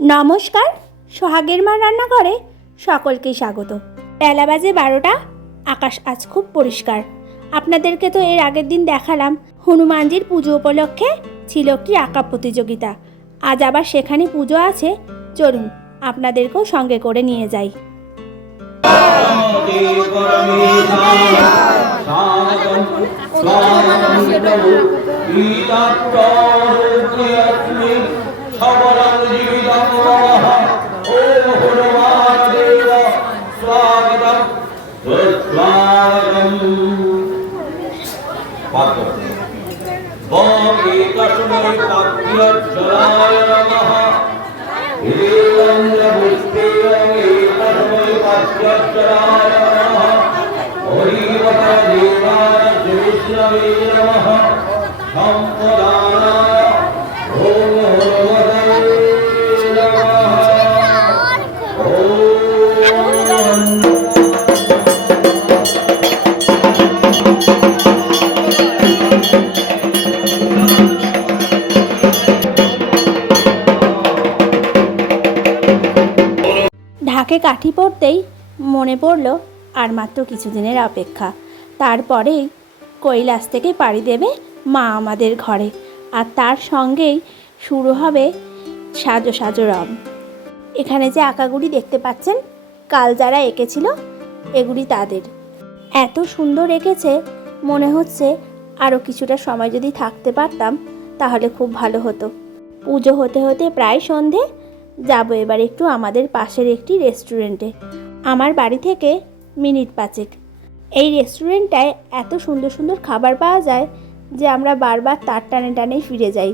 নমস্কার, সোহাগের মা রান্নাঘরে সকলকে স্বাগত। বেলা বাজে 12টা। আকাশ আজ খুব পরিষ্কার। আপনাদেরকে তো এর আগের দিন দেখালাম হনুমানজির পুজো উপলক্ষে ছিল একটি আঁকা প্রতিযোগিতা। আজ আবার সেখানে পুজো আছে। চলুন আপনাদেরকেও সঙ্গে করে নিয়ে যাই। ঢাকে কাঠি পড়তেই মনে পড়ল আর মাত্র কিছুদিনের অপেক্ষা, তারপরেই কৈলাস থেকে পাড়ি দেবে মা আমাদের ঘরে। আর তার সঙ্গেই শুরু হবে সাজো সাজো রং। এখানে যে আঁকাগুলি দেখতে পাচ্ছেন, কাল যারা এঁকেছিল এগুলি তাদের। এত সুন্দর এঁকেছে, মনে হচ্ছে আরও কিছুটা সময় যদি থাকতে পারতাম তাহলে খুব ভালো হতো। পুজো হতে হতে প্রায় সন্ধে। যাবো এবার একটু আমাদের পাশের একটি রেস্টুরেন্টে, আমার বাড়ি থেকে মিনিট 5। এই রেস্টুরেন্টটায় এত সুন্দর সুন্দর খাবার পাওয়া যায় যে আমরা বারবার তার টানে টানে ফিরে যাই।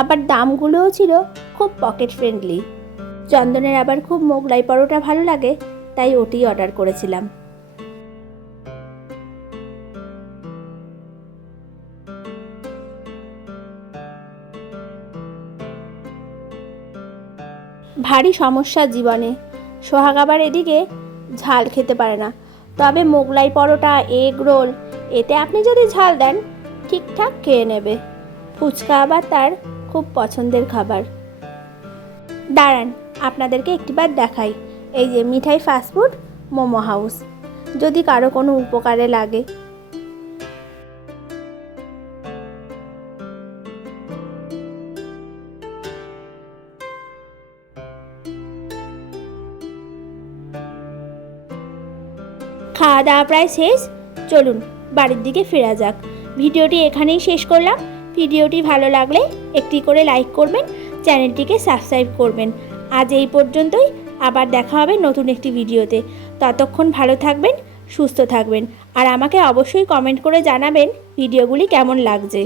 আবার দামগুলোও ছিল খুব পকেট ফ্রেন্ডলি। চন্দনের আবার খুব মোগলাই পরোটা ভালো লাগে, তাই ওটি অর্ডার করেছিলাম। ভারী সমস্যা জীবনে। সোহাগ আবার এদিকে ঝাল খেতে পারে না, তবে মোগলাই পরোটা, এগ রোল এতে আপনি যদি ঝাল দেন ঠিকঠাক খেয়ে নেবে। ফুচকা আবার তার খুব পছন্দের খাবার। দাঁড়ান আপনাদেরকে একটিবার দেখাই, এই যে মিঠাই ফাস্টফুড মোমো হাউস, যদি কারো কোনো উপকারে লাগে। খাওয়া দাওয়া প্রায় শেষ, চলুন বাড়ির দিকে ফেরা যাক। ভিডিওটি এখানেই শেষ করলাম। ভিডিওটি ভালো লাগলে একটি করে লাইক করবেন, চ্যানেলটিকে সাবস্ক্রাইব করবেন। আজ এই পর্যন্তই, আবার দেখা হবে নতুন একটি ভিডিওতে। ততক্ষণ ভালো থাকবেন, সুস্থ থাকবেন, আর আমাকে অবশ্যই কমেন্ট করে জানাবেন ভিডিওগুলি কেমন লাগছে।